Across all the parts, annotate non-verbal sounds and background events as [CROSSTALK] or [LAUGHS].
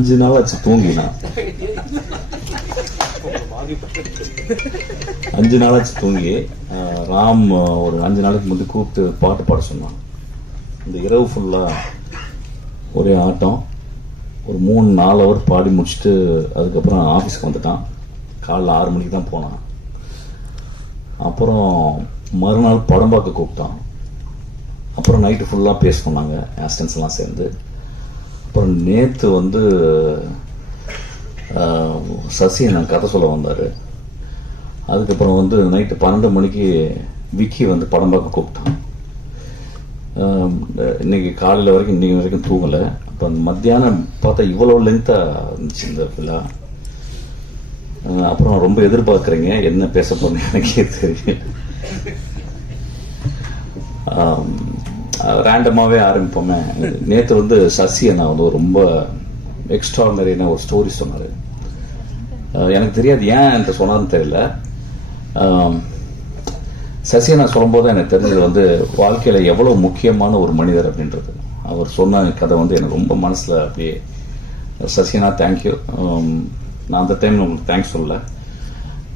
அஞ்சு நாள் ஆச்சு தூங்கினா அஞ்சு நாள் ஆச்சு தூங்கி ராம் ஒரு அஞ்சு நாளைக்கு முந்தி கூப்பிட்டு பாட்டு பாட சொன்னான். இந்த இரவு ஃபுல்லா ஒரே ஆட்டம். ஒரு மூணு நாலு ஹவர் பாடி முடிச்சுட்டு அதுக்கப்புறம் ஆஃபீஸ்க்கு வந்துட்டான். காலைல ஆறு மணிக்கு தான் போனான். அப்புறம் மறுநாள் படம் பார்க்க கூப்பிட்டான். அப்புறம் நைட்டு ஃபுல்லாக பேச சொன்னாங்க ஆஸ்டன்ஸ்லாம் சேர்ந்து. அப்புறம் நேற்று வந்து சசி நான் கதை சொல்ல வந்தார். அதுக்கப்புறம் வந்து நைட்டு பன்னெண்டு மணிக்கு விக்கி வந்து படம் பார்க்க கூப்பிட்டான். இன்னைக்கு காலையில் வரைக்கும் இன்னைக்கு வரைக்கும் தூங்கலை. அப்புறம் மத்தியானம் பார்த்தா இவ்வளோ லென்த்தாக இருந்துச்சு இந்த விழா அப்புறம் ரொம்ப எதிர்பார்க்குறீங்க. என்ன பேச போகிறேன்னு எனக்கே தெரியல. ரேண்டமாகவே ஆரம்பிப்போமே. நேற்று வந்து சசி அண்ணா வந்து ரொம்ப எக்ஸ்ட்ரானரியான ஒரு ஸ்டோரி சொன்னார். எனக்கு தெரியாது ஏன் என்கிட்ட சொன்னார்னு தெரியல. சசி அண்ணா சொல்லும்போது எனக்கு தெரிஞ்சது வந்து வாழ்க்கையில் எவ்வளோ முக்கியமான ஒரு மனிதர் அப்படின்றது. அவர் சொன்ன கதை வந்து எனக்கு ரொம்ப மனசில் அப்படியே சசியனா தேங்க்யூ நான் அந்த டைம் உங்களுக்கு தேங்க்ஸ் சொல்லலை.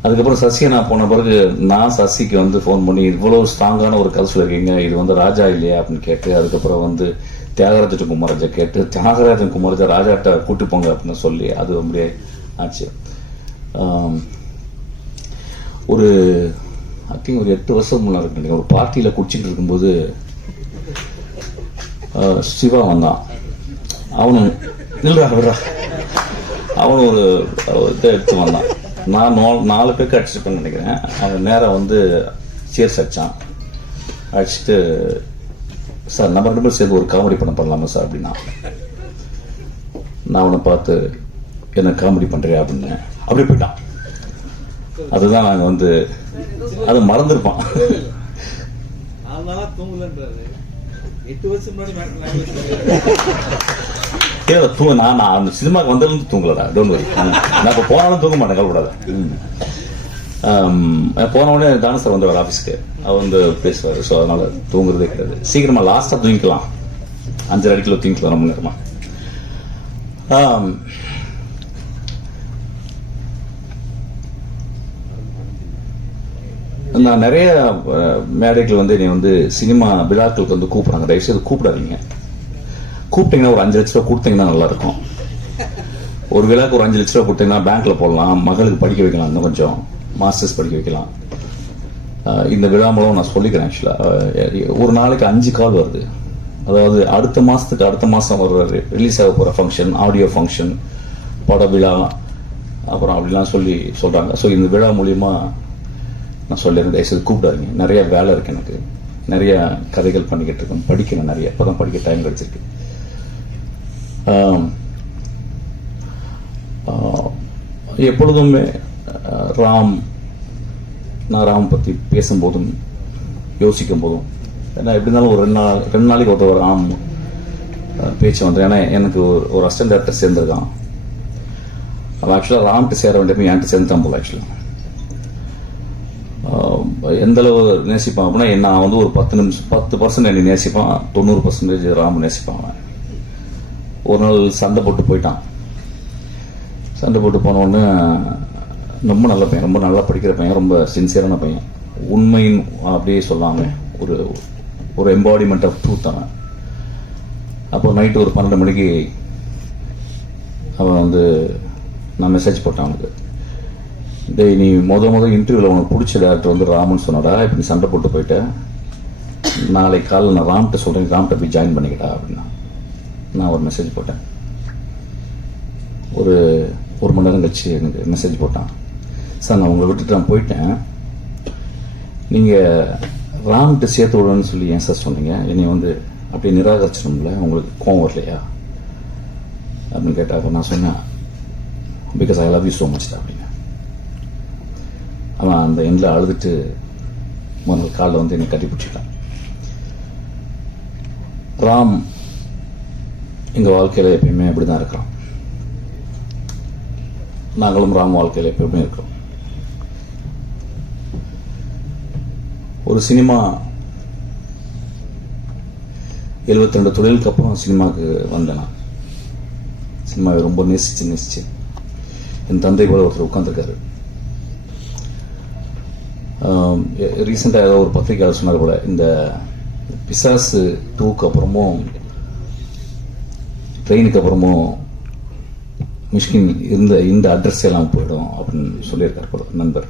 அதுக்கப்புறம் சசி நான் போன பிறகு நான் சசிக்கு வந்து ஃபோன் பண்ணி இவ்வளவு ஸ்ட்ராங்கான ஒரு கதை சொல்லியிருக்கீங்க இது வந்து ராஜா இல்லையா? அப்படின்னு கேட்டு அதுக்கப்புறம் வந்து தியாகராஜன் குமாரஜா கேட்டு தியாகராஜன் குமாரஜா ராஜாட்ட கூட்டு போங்க அப்படின்னு சொல்லி அது அப்படியே ஆச்சு. ஒரு ஐ திங்க் ஒரு எட்டு வருஷம் முன்னாடி இருக்கு ஒரு பார்ட்டியில் குடிச்சிட்டு இருக்கும்போது சிவா வந்தான். அவனும் நில்றா விடுறா அவனும் ஒரு ஒரு இதை எடுத்து வந்தான். நான் நோ- நாலு பேருக்கு அடிச்சிருப்பேன்னு நினைக்கிறேன். அந்த நேரம் வந்து சேர்ஸ் அடிச்சான் அடிச்சுட்டு சார் நம்ம ரெண்டு பேரும் சேர்ந்து ஒரு காமெடி பண்ண பண்ணலாமா சார் அப்படின்னா? நான் அவனை பார்த்து என்ன காமெடி பண்ணுறியா அப்படின்னு. அப்படி போயிட்டான். அதுதான் நாங்கள் வந்து அது மறந்துருப்பான். எட்டு வருஷம் முன்னாடி ஏதோ தூங்க நான் நான் அந்த சினிமாக்கு வந்ததுலேருந்து தூங்கலடா. டோன்ட் வரி [LAUGHS] நான் இப்போ போனாலும் தூங்க மாட்டேன் கவலைப்படாத. ஆம், போன உடனே தானு சார் வந்து ஆஃபீஸ்க்கு அவர் வந்து பேசுவார். ஸோ அதனால தூங்குறதே கிடையாது. சீக்கிரமா லாஸ்ட்டாக தூங்கிக்கலாம். அஞ்சரை அடிக்கில் தூங்கிக்கலாம் ரொம்ப நேரமா. ஆம். நான் நிறைய அஹ், மேடைகள் வந்து என்னை வந்து சினிமா விழாக்களுக்கு வந்து கூப்பிடுறாங்க. தயவுசெய்து கூப்பிடாதீங்க. கூப்பிட்டீங்கன்னா ஒரு அஞ்சு லட்ச ரூபா கொடுத்தீங்கன்னா நல்லா இருக்கும் ஒரு விழாக்கு ஒரு அஞ்சு லட்ச ரூபா கொடுத்தீங்கன்னா பேங்க்ல போடலாம் மகளுக்கு படிக்க வைக்கலாம் இன்னும் கொஞ்சம் மாஸ்டர்ஸ் படிக்க வைக்கலாம். இந்த விழா மூலம் நான் சொல்லிக்கிறேன் ஆக்சுவலாக ஒரு நாளைக்கு அஞ்சு கால் வருது. அதாவது அடுத்த மாதத்துக்கு அடுத்த மாதம் வர்ற ரிலீஸ் ஆக போகிற ஃபங்க்ஷன் ஆடியோ ஃபங்க்ஷன் பட விழா அப்புறம் அப்படிலாம் சொல்லி சொல்கிறாங்க ஸோ இந்த விழா மூலியமா நான் சொல்லியிருந்தேன் தயவுசெய்து கூப்பிடாதீங்க. நிறைய வேலை இருக்குது எனக்கு. நிறைய கதைகள் பண்ணிக்கிட்டு இருக்கேன் படிக்கிறேன் நிறைய. இப்பதான் படிக்க டைம் கிடச்சிருக்கு. எப்பொழுதுமே ராம் நான் ராம் பற்றி பேசும்போதும் யோசிக்கும் போதும் ஏன்னா எப்படி இருந்தாலும் ஒரு ரெண்டு நாள் ரெண்டு நாளைக்கு ஒருத்தர் ராம் பேச்சு வந்து ஏன்னா எனக்கு ஒரு ஒரு அசிஸ்டன்ட் டேரக்டர் சேர்ந்துருக்கான். அவன் ஆக்சுவலாக ராம்கிட்ட சேர வேண்டியது என்கிட்ட சேர்ந்துட்டான் போல ஆக்சுவலாக எந்த அளவு நேசிப்பான் அப்படின்னா நான் வந்து ஒரு பத்து நிமிஷம் பத்து பர்சன்ட் என்னை நேசிப்பான் தொண்ணூறு பர்சன்டேஜ் ராம் நேசிப்பான் அவன். ஒரு நாள் சண்டை போட்டு போயிட்டான். சண்டை போட்டு போனோடனே ரொம்ப நல்ல பையன் ரொம்ப நல்லா படிக்கிற பையன் ரொம்ப சின்சியரான பையன். உண்மையின் அப்படியே சொல்லாமல் ஒரு ஒரு எம்பாடிமெண்ட் ஆஃப் ட்ரூத் அவன். அப்போ நைட்டு ஒரு பன்னெண்டு மணிக்கு அவன் வந்து நான் மெசேஜ் போட்டேன் அவனுக்கு. டேய் நீ மொதல் மொதல் இன்டர்வியூவில் உனக்கு பிடிச்ச டேரக்டர் வந்து ராமன் சொன்னடா இப்போ நீ சண்டை போட்டு போயிட்ட. நாளைக்கு காலையில் நான் ராம்கிட்ட சொல்கிறேன் ராம்கிட்ட போய் ஜாயின் பண்ணிக்கிட்டா அப்படின்னா. நான் ஒரு மெசேஜ் போட்டேன். ஒரு ஒரு மணி நேரம் கழிச்சு எனக்கு மெசேஜ் போட்டான். சார் நான் உங்களை விட்டுட்டு நான் போயிட்டேன். நீங்கள் ராம்கிட்ட சேர்த்து விடணும்னு சொல்லி ஏன் சார் சொன்னீங்க? என்னை வந்து அப்படியே நிராகரிச்சிடும்ல? உங்களுக்கு கோவம் வரலையா? அப்படின்னு கேட்டாக்க நான் சொன்னேன் because I love you so much அப்படின்னு. அவன் அந்த எண்ணில் அழுதுட்டு முதல் காலில் வந்து என்னை கட்டி பிடிச்சிட்டான் ராம் எங்கள் வாழ்க்கையில் எப்பயுமே அப்படிதான் இருக்கிறோம் நாங்களும் ராம் வாழ்க்கையில் எப்பயுமே இருக்கிறோம் ஒரு சினிமா 72 ரெண்டு தொழிலுக்கு அப்புறம் சினிமாவுக்கு வந்தேன் நான். சினிமாவை ரொம்ப நேசிச்சு நேசிச்சு. என் தந்தை போல ஒருத்தர் உட்காந்துருக்காரு ரீசெண்டாக ஏதோ ஒரு பத்திரிகையாளர் சொன்னார் கூட இந்த பிசாசு டூக்கு அப்புறமும் ட்ரெயினுக்கு அப்புறமும் மிஷ்கின் இருந்த இந்த அட்ரஸ் எல்லாம் போயிடும் அப்படின்னு சொல்லியிருக்கார் போல நண்பர்.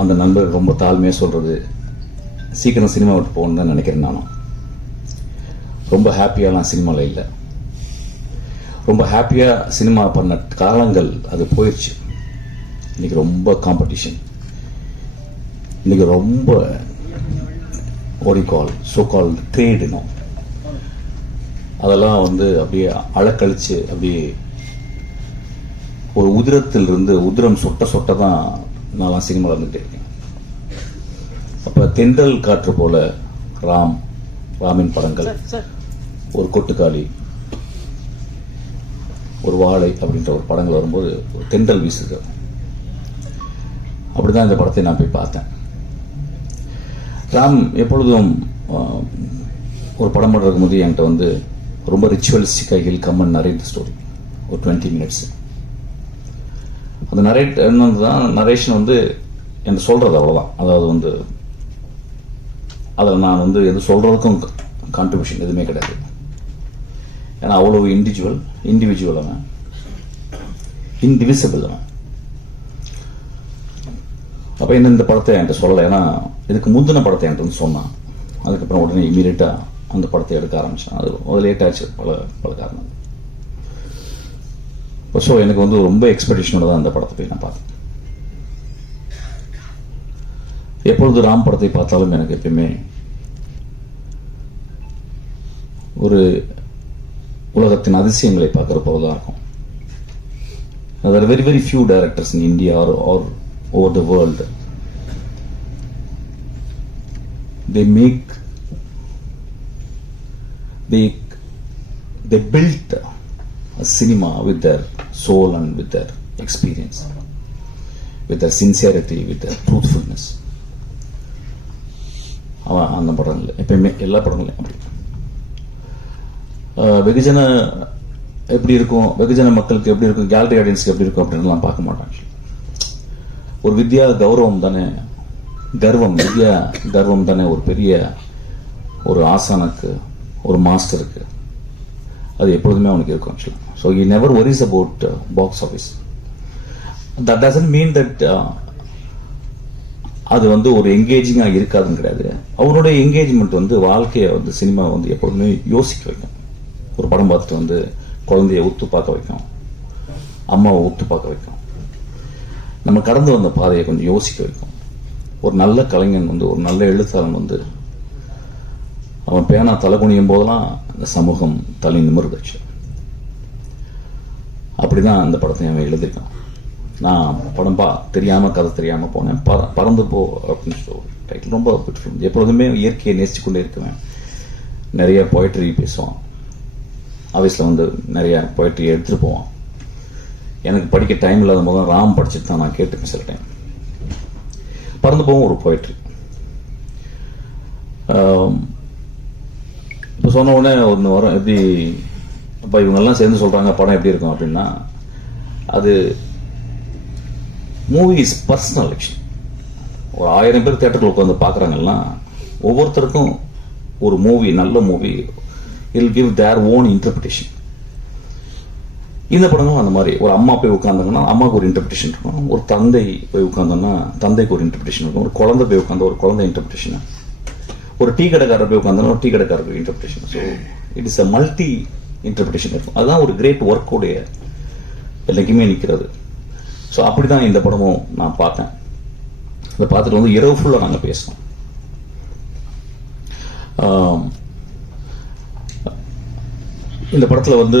அந்த நண்பர் ரொம்ப தாழ்மையாக சொல்கிறது சீக்கிரம் சினிமா விட்டு போகணும்னு தான் நினைக்கிறேன் நானும். ரொம்ப ஹாப்பியாலாம் சினிமாவில் இல்லை. ரொம்ப ஹாப்பியாக சினிமா பண்ண காலங்கள் அது போயிடுச்சு இன்றைக்கி ரொம்ப காம்படிஷன் இன்னைக்கு ரொம்ப கால் சோ கால் ட்ரேடுனும் அதெல்லாம் வந்து அப்படியே அழக்கழிச்சு அப்படியே ஒரு உதிரத்தில் இருந்து உதிரம் சொட்ட சொட்ட தான் நான்லாம் சினிமாவில் இருந்துகிட்டே இருக்கேன். அப்போ தென்றல் காற்று போல ராம் ராமின் படங்கள் ஒரு கொட்டுக்காளி ஒரு வாழை அப்படின்ற ஒரு படங்கள் வரும்போது ஒரு தென்றல் வீசுது அப்படிதான் இந்த படத்தை நான் போய் பார்த்தேன். ராம் எப்பொழுதும் ஒரு படம் பண்ணுறதுக்கு முந்தைய என்கிட்ட வந்து ரொம்ப ரிச்சுவலிஸ்டிக்காக he'll come and narrate story ஒரு டுவெண்ட்டி மினிட்ஸ் அந்த நரேட் தான் நரேஷன் வந்து என்ன சொல்கிறது அவ்வளோதான் அதாவது வந்து அதில் நான் வந்து எது சொல்கிறதுக்கும் கான்ட்ரிபியூஷன் எதுவுமே கிடையாது. ஏன்னா அவ்வளோ இண்டிவிஜுவல் இண்டிவிஜுவல் அவன். இன்டிவிசிபிள் அவன். அப்போ என்ன இந்த படத்தை என்கிட்ட சொல்லலை? ஏன்னா இதுக்கு முந்தின படத்தை என்கிட்ட சொன்னான். அதுக்கப்புறம் உடனே இமீடியட்டாக அந்த படத்தை எடுக்க ஆரம்பிச்சான். அது அது லேட் ஆச்சு பல பல காரணம் ஸோ எனக்கு வந்து ரொம்ப எக்ஸ்பெக்டேஷனோட தான் அந்த படத்தை போய் நான் பார்த்தேன். எப்பொழுது ராம் படத்தை பார்த்தாலும் எனக்கு எப்பயுமே ஒரு உலகத்தின் அதிசயங்களை பார்க்குற போல தான் இருக்கும். There are very very few directors in India or, or over the world they make they they built a cinema with their soul and with their experience with their sincerity with their truthfulness அவன் அந்த படங்கள் எப்பயுமே எல்லா படங்களையும் அப்படி வெகுஜன எப்படி இருக்கும் வெகுஜன மக்களுக்கு எப்படி இருக்கும் கேலரி ஆடியன்ஸ்க்கு எப்படி இருக்கும் அப்படின்லாம் பார்க்க மாட்டான் ஒரு வித்யா கௌரவம் தானே? கர்வம் வித்யா கர்வம் தானே ஒரு பெரிய ஒரு ஆசானுக்கு ஒரு மாஸ்டருக்கு. அது எப்பொழுதுமே அவனுக்கு இருக்கும் ஆக்சுவலாக so I never worries about box office that doesn't mean that அது வந்து ஒரு எங்கேஜிங்காக இருக்காதுன்னு கிடையாது. அவனுடைய என்கேஜ்மெண்ட் வந்து வாழ்க்கையை வந்து சினிமா வந்து எப்பொழுதுமே யோசிக்க வைக்கும். ஒரு படம் பார்த்துட்டு வந்து குழந்தைய ஒத்து பார்க்க வைக்கும். அம்மாவை ஒத்து பார்க்க வைக்கும். நம்ம கடந்து வந்த பாதையை கொஞ்சம் யோசிக்க வைக்கும் ஒரு நல்ல கலைஞன் வந்து ஒரு நல்ல எழுத்தாளன் வந்து அவன் பேனா தலை குனியும் போதெல்லாம் இந்த சமூகம் தலை நிமிர்ந்துச்சு. அப்படிதான் அந்த படத்தை அவன் எழுதியிருக்கான். நான் படம் பா தெரியாமல் கதை தெரியாமல் போனேன். பற- பறந்து போ அப்படின்னு சொல்லி டைட்டில் ரொம்ப பியூட்டிஃபுல் எப்பொழுதுமே இயற்கையை நேசிச்சு கொண்டே இருக்குவேன். நிறைய பொயட்ரி பேசுவான். ஆஃபீஸில் வந்து நிறைய போய்ட்ரி எடுத்துகிட்டு போவான். எனக்கு படிக்க டைம் இல்லாத போது ராம் படிச்சுட்டு தான் நான் கேட்டுப்பேன் சில டைம் பறந்து போகும் ஒரு போயிட்ரி இப்போ சொன்ன உடனே ஒன்று வரும். எப்படி இப்போ இவங்கெல்லாம் சேர்ந்து சொல்கிறாங்க படம் எப்படி இருக்கும் அப்படின்னா அது மூவி இஸ் பர்சனல் ஆக்சுவலி ஒரு ஆயிரம் பேர் தேட்டரில் உட்காந்து பார்க்குறாங்கன்னா ஒவ்வொருத்தருக்கும் ஒரு மூவி நல்ல movie will give their own interpretation இந்த படமும் அந்த மாதிரி. ஒரு அம்மா போய் உட்காந்தாங்கன்னா அம்மாவுக்கு ஒரு இன்டர்பிரேஷன் இருக்கும். ஒரு தந்தை போய் உட்காந்தோன்னா தந்தைக்கு ஒரு இன்டர்பிரேஷன் இருக்கும். ஒரு குழந்தை போய் உட்காந்து ஒரு குழந்தை இன்டர்பிரேஷன் ஒரு டீ கடைக்காரர் போய் உட்காந்தோன்னா ஒரு tea கடைக்காரருக்கு interpretation so it is a multi interpretation இருக்கும். அதுதான் ஒரு கிரேட் ஒர்க்குடைய எல்லாத்தையுமே நிற்கிறது ஸோ அப்படிதான் இந்த படமும் நான் பார்த்தேன். அதை பார்த்துட்டு வந்து இரவு ஃபுல்லாக நாங்கள் பேசணும் இந்த படத்தில் வந்து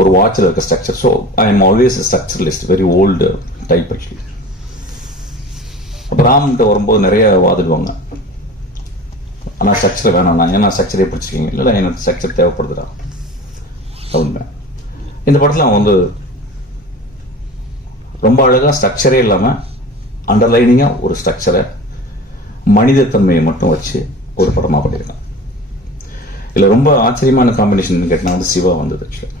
ஒரு வாட்சில் இருக்க structure so I am always structuralist very old type actually அப்போ ராம்கிட்ட வரும்போது நிறைய வாதிடுவாங்க. ஆனால் ஸ்ட்ரக்சர் வேணாண்ணா ஏன்னா ஸ்ட்ரக்சரே பிடிச்சிருக்கீங்க. இல்லை எனக்கு ஸ்ட்ரக்சர் தேவைப்படுதுடா. அப்படின்னு இந்த படத்தில் அவன் வந்து ரொம்ப அழகாக ஸ்ட்ரக்சரே இல்லாமல் அண்டர்லைனிங்காக ஒரு ஸ்ட்ரக்சரை மனிதத்தன்மையை மட்டும் வச்சு ஒரு படமாக பண்ணியிருக்கான். இதில் ரொம்ப ஆச்சரியமான காம்பினேஷன் கேட்டால் வந்து சிவா வந்தது ஆக்சுவலாக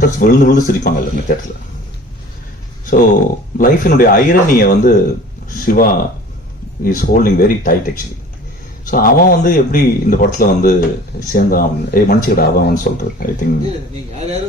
பார்த்தா விழுந்து விழுந்து சிரிப்பாங்க எல்லாருமே தேட்டரில் ஸோ லைஃபினுடைய ஐரனியை வந்து Shiva is holding very tight actually so அவன் வந்து எப்படி இந்த படத்தில் வந்து சேர்ந்தான் அப்படின்னு? ஏய் மன்னிச்சுக்கிட்ட அவன் சொல்றது ஐ திங்க் இல்ல, நீங்க யார் யாரோ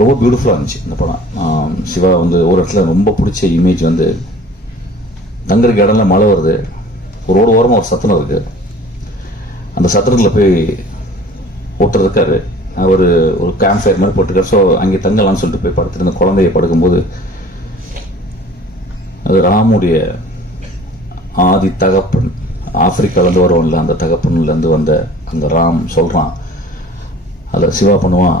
ரொம்ப பியூட்டிஃபுல்லாக இருந்துச்சு இந்த படம். சிவா வந்து ஒரு இடத்துல ரொம்ப பிடிச்ச இமேஜ் வந்து தங்குறதுக்கு இடம்ல மழை வருது. ஒரு ரோடு ஓரமாக ஒரு சத்திரம் இருக்குது அந்த சத்திரத்தில் போய் ஒருத்தர் இருக்காரு. அவர் ஒரு கேம்ப் ஃபயர் மாதிரி போட்டுருக்காரு. ஸோ அங்கே தங்கலாம்னு சொல்லிட்டு போய் படுத்துட்டு இந்த குழந்தைய படுக்கும்போது அது ராமுடைய ஆதி தகப்பன் ஆப்பிரிக்காலேருந்து வரவன்ல அந்த தகப்பன்லேருந்து வந்த அந்த ராம் சொல்கிறான் அதில் சிவா பண்ணுவான்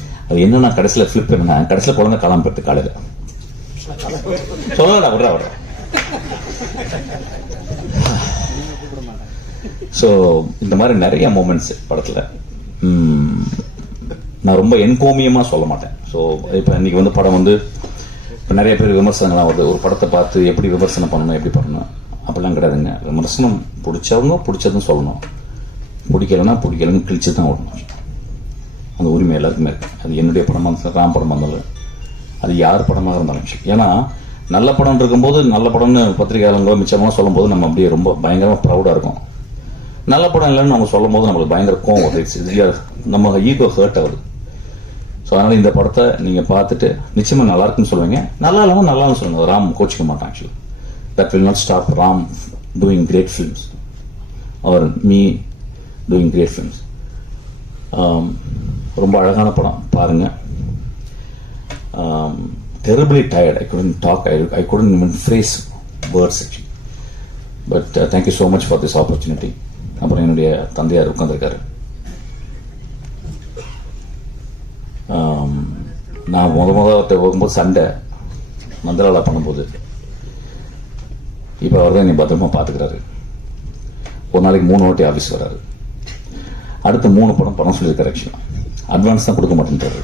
அது என்னன்னா கடைசியில் ஃப்ளிப் என்ன கடைசியில் குழந்தை காலம் பெற்று காலையில். சொல்லடா விட்றா விட்றா ஸோ இந்த மாதிரி நிறைய மூமெண்ட்ஸ் படத்தில். நான் ரொம்ப என்கோமியமாக சொல்ல மாட்டேன். ஸோ இப்போ இன்னைக்கு வந்து படம் வந்து இப்போ நிறைய பேர் விமர்சனங்கள்லாம் வருது. ஒரு படத்தை பார்த்து எப்படி விமர்சனம் பண்ணணும் எப்படி பண்ணணும்? அப்படிலாம் கிடையாதுங்க. விமர்சனம் பிடிச்சவங்க பிடிச்சதுன்னு சொல்லணும். பிடிக்கலன்னா பிடிக்கலன்னு கிழிச்சு தான் விடணும் அந்த உரிமை எல்லாருக்குமே இருக்குது அது என்னுடைய படமாக இருந்தாலும் ராம் படமாக இருந்தாலும் அது யார் படமாக இருந்தாலும் ஏன்னா நல்ல படம் இருக்கும்போது நல்ல படம்னு பத்திரிகையாளங்களோ மிச்சமாக சொல்லும்போது நம்ம அப்படியே ரொம்ப பயங்கரமாக ப்ரௌடாக இருக்கும். நல்ல படம் இல்லைன்னு நம்ம சொல்லும் போது நம்மளுக்கு பயங்கர கோவம் வருது. நம்ம ஈகோ ஹர்ட் ஆகுது. ஸோ அதனால இந்த படத்தை நீங்க பார்த்துட்டு நிச்சயமா நல்லா இருக்குன்னு சொல்லுவீங்க. நல்லா இல்லாமல் நல்லான்னு சொல்லுங்கள் ராம் கோச்சிக்க மாட்டான் actually that will not stop Ram doing great films or me doing great films ரொம்ப அழகான படம். பாருங்க. Terribly tired I couldn't talk I I couldn't even phrase words actually but thank you so much for this opportunity அப்புறம் என்னுடைய தந்தையார் உட்காந்துருக்காரு நான் முத முத போகும்போது சண்டை மந்தலாலா பண்ணும்போது. இப்போ அவர் தான் என்னை பத்திரமா பார்த்துக்கிறாரு ஒரு நாளைக்கு மூணு வாட்டி ஆஃபீஸ் வராரு. அடுத்த மூணு படம் பணம் சொல்லியிருக்காரு ஆக்சுவலாக அட்வான்ஸ் தான் கொடுக்க மாட்டேன்றாரு.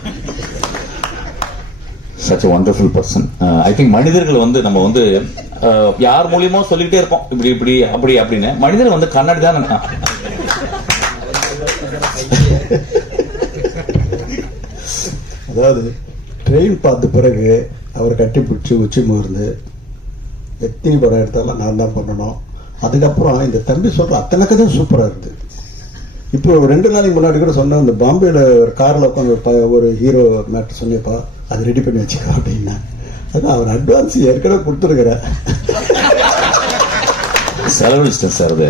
Such a wonderful person I think மனிதர்கள் வந்து நம்ம வந்து uh, யார் மூலியமோ சொல்லிக்கிட்டே இருப்போம் இப்படி இப்படி அப்படி அப்படின்னு. மனிதர் வந்து கண்ணாடி தான் அதாவது ட்ரெயின் பார்த்த பிறகு அவர் கட்டி பிடிச்சி உச்சி முகர்ந்து எத்தனை படம் எடுத்தாலும் நான் தான் பண்ணணும். அதுக்கப்புறம் இந்த தம்பி சொல்ற அத்தனை கதை சூப்பராக இருந்தது இப்போ ரெண்டு நாளைக்கு முன்னாடி கூட சொன்னேன் இந்த பாம்பேல ஒரு காரில் உட்காந்து ஒரு ப- ஒரு ஹீரோ மேட்ரு சொன்னியப்பா அது ரெடி பண்ணி வச்சுக்கோ அப்படின்னா. அதான் அவர் அட்வான்ஸ் ஏற்கனவே கொடுத்துருக்குறேன் செலவழிச்சிட்டேன் சார் அது.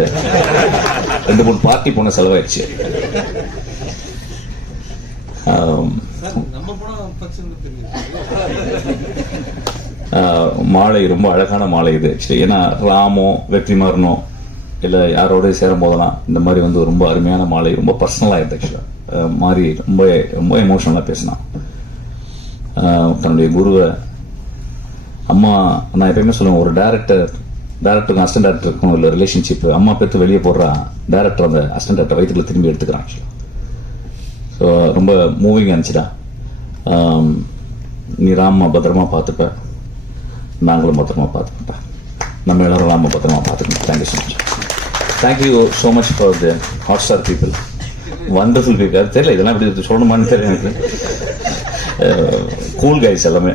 ரெண்டு மூணு பார்ட்டி போன செலவாயிடுச்சு. மாலை ரொம்ப அழகான மாலை இது. ஏன்னா ராமோ வெற்றிமாறனோ இல்லை யாரோடய சேரும் போதெல்லாம் இந்த மாதிரி வந்து ரொம்ப அருமையான மாலை ரொம்ப பர்சனலாக இருந்துச்சு ஆக்சுவலாக மாதிரி ரொம்ப ரொம்ப எமோஷனலாக பேசினான் தன்னுடைய குருவை அம்மா நான் எப்பயுமே சொல்லுவேன் ஒரு டேரக்டர் டேரக்டருக்கும் அசிஸ்டன்ட் டேரக்டருக்கும் உள்ள ரிலேஷன்ஷிப் அம்மா பேர்த்து வெளியே போடுறா டேரக்டர் அந்த அசிஸ்டன்ட் டேரக்டர் வயிற்றுல திரும்பி எடுத்துக்கிறான் ஆக்சுவலாக ஸோ ரொம்ப மூவிங் இருந்துச்சுடா நீ ராம பத்திரமா பார்த்துப்ப. நாங்களும் பத்திரமா பார்த்துக்கிட்டா நம்ம எல்லாரும் ராம பத்திரமா பார்த்துக்கணும். Thank you so much thank you so much for the Hotstar people wonderful people தெரியல இதெல்லாம் எப்படி சொல்லணுமான்னு தெரியல எனக்கு. Uh, கூல் கைஸ் எல்லாமே.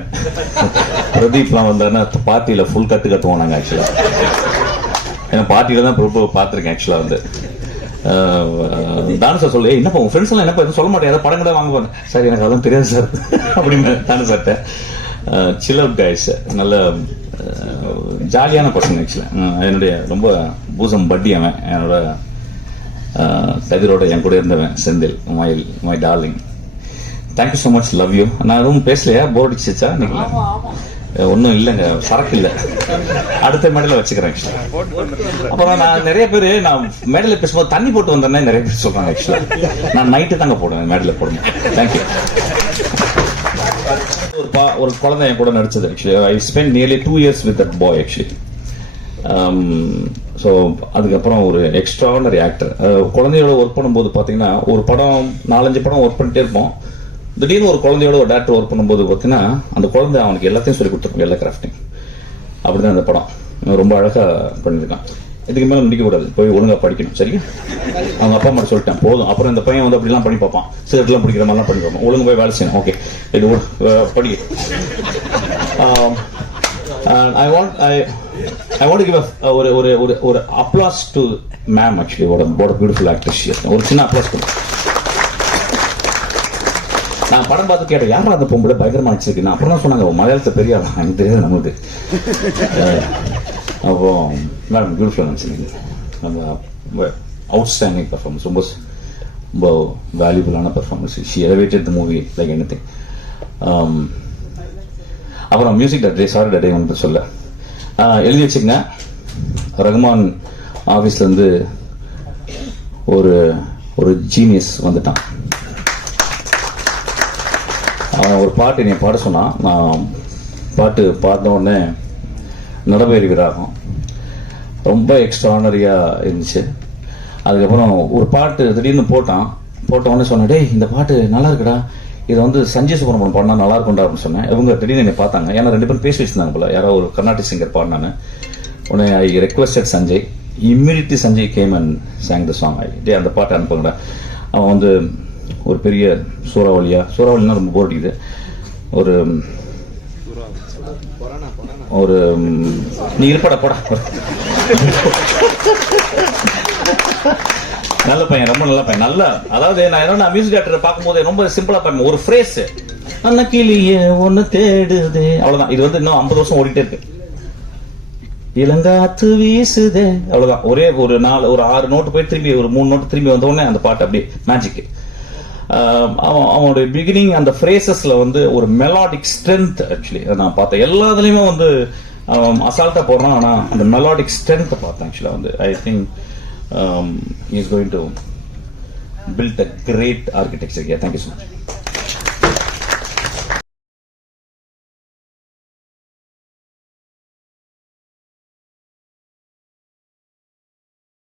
பிரதீப்லாம் வந்தாருன்னா பார்ட்டியில் ஃபுல் கட்டு கட்டுவோம் நாங்கள் ஆக்சுவலாக ஏன்னா பார்ட்டியில தான் ரொம்ப பார்த்துருக்கேன் ஆக்சுவலாக வந்து. Uh, தானு சார் சொல்லு என்னப்பா உங்கள் ஃப்ரெண்ட்ஸ் எல்லாம் என்னப்பா எதுவும் சொல்ல மாட்டேன் ஏதாவது படம் கூட வாங்குவாங்க சார் எனக்கு அதெல்லாம் தெரியாது சார். அப்படின்னு தானு சார்ட்ட சில் அவுட் கைஸ் நல்ல ஜாலியான பர்சன் ஆக்சுவலாக என்னுடைய ரொம்ப பூசம் பட்டி அவன் என்னோட கதிரோட என் கூட இருந்தவன் Senthil my my darling thank you so much love you நான் எதுவும் பேசலையா? போர் அடிச்சிச்சா இன்னைக்கு ஒன்றும் இல்லைங்க. சரக்கு இல்லை. அடுத்த மேடையில் வச்சுக்கிறேன் actually. அப்புறம் நான் நிறைய பேர் நான் மேடையில் பேசும்போது தண்ணி போட்டு வந்தேன்னே நிறைய பேர் சொல்றாங்க ஆக்சுவலாக நான் நைட்டு தாங்க போடுவேன் மேடையில் போடுவேன் தேங்க்யூ ஒரு பா ஒரு குழந்தை என் கூட நடிச்சது actually I spend nearly two years with that boy actually Um, so அதுக்கப்புறம் ஒரு எக்ஸ்ட்ரானரி ஆக்டர் uh, குழந்தையோட ஒர்க் பண்ணும்போது பார்த்தீங்கன்னா ஒரு படம் நாலஞ்சு படம் ஒர்க் பண்ணிட்டே இருப்போம். திடீர்னு ஒரு குழந்தையோட ஒரு டேரக்டர் ஒர்க் பண்ணும்போது பார்த்தீங்கன்னா அந்த குழந்தை அவனுக்கு எல்லாத்தையும் சொல்லி கொடுத்துருக்கும் எல்லா கிராஃப்டிங் அப்படிதான் அந்த படம். ரொம்ப அழகாக பண்ணியிருக்கான். இதுக்கு மேலே நடிக்க கூடாது. போய் ஒழுங்காக படிக்கணும் சரியா? அவங்க அப்பா அம்மா சொல்லிட்டேன் போதும். அப்புறம் இந்த பையன் வந்து அப்படிலாம் பண்ணி பார்ப்பான். சிகரெட்லாம் பிடிக்கிற மாதிரிலாம் பண்ணி பார்ப்பான். ஒழுங்கு போய் வேலை செய்யணும். ஓகே இது படி. I want I I want give ஒரு ஒரு ஒரு ஒரு அப்ளாஸ் டு மேம் ஆக்சுவலி ஒரு போட what a ஒரு சின்ன அப்ளாஸ் நான் படம் பார்த்து கேட்டேன் யாரும் அந்த பொம்பளை? பயங்கரமா நடிச்சிருக்கு நான் அப்புறம் சொன்னாங்க மலையாளத்தை பெரிய எனக்கு தெரியாது நமக்கு. அப்போ மேடம் பியூட்டிஃபுல் நடிச்சிருக்கீங்க. நம்ம அவுட்ஸ்டாண்டிங் பர்ஃபார்மன்ஸ் ரொம்ப ரொம்ப வேல்யூபுளான performance she elevated the movie like anything அப்புறம் மியூசிக் டே சாரி டே வந்து சொல்ல. எழுதி வச்சுக்கங்க. ரகுமான் ஆஃபீஸ்லேருந்து ஒரு ஒரு ஜீனியஸ் வந்துட்டான். அவன் ஒரு பாட்டு என்னை பாட சொன்னான். நான் பாட்டு பாடின உடனே நடவேறி விராகம் ரொம்ப எக்ஸ்ட்ரானரியாக இருந்துச்சு. அதுக்கப்புறம் ஒரு பாட்டு திடீர்னு போட்டான். போட்ட உடனே சொன்னேன் டேய் இந்த பாட்டு நல்லா இருக்குடா. இதை வந்து சஞ்சய் சுப்ரமணியம் பாடினா நல்லா இருக்கும்டா அப்படின்னு சொன்னேன். இவங்க திடீர்னு என்னை பார்த்தாங்க. ஏன்னா ரெண்டு பேரும் பேசி வச்சிருந்தாங்க போல. யாரோ ஒரு கர்நாடிக் சிங்கர் பாடினானு. உடனே I requested Sanjay. Immediately Sanjay came and sang the song I டே அந்த பாட்டை அனுப்புங்கடா. அவன் வந்து ஒரு பெரிய சூறாவளியா? சூறாவளினா ரொம்ப போர் அடிக்குது. ஒரு ஒரு நீ இருப்படா போடா. நல்ல பையன் ரொம்ப நல்ல பையன். நல்ல. அதாவது நான் என்ன மியூசிக் டேரக்டர் பார்க்கும்போது ரொம்ப சிம்பிளா பையன் ஒரு ஃப்ரேஸ் அண்ணா கிளிய ஒண்ணு தேடுதே. அவ்வளவுதான். இது வந்து இன்னும் ஐம்பது வருஷம் ஓடிட்டே இருக்கு. இளங்காத்து வீசுதே. அவ்வளவுதான். ஒரே ஒரு நாலு ஒரு ஆறு நோட்டு போய் திரும்பி ஒரு மூணு நோட்டு திரும்பி வந்த உடனே அந்த பாட்டு அப்படியே மேஜிக் அவன் அவனுடைய பிகினிங் அந்த ஃப்ரேசஸ்ல வந்து ஒரு மெலாடிக் ஸ்ட்ரென்த் ஆக்சுவலி நான் பார்த்தேன். எல்லாத்துலயுமே வந்து அசால்ட்டா போடுறான் ஆனால் அந்த மெலாடிக் ஸ்ட்ரென்த்தை பார்த்தேன் ஆக்சுவலா வந்து. I think um, he is going to build a great architecture here. Thank you so much.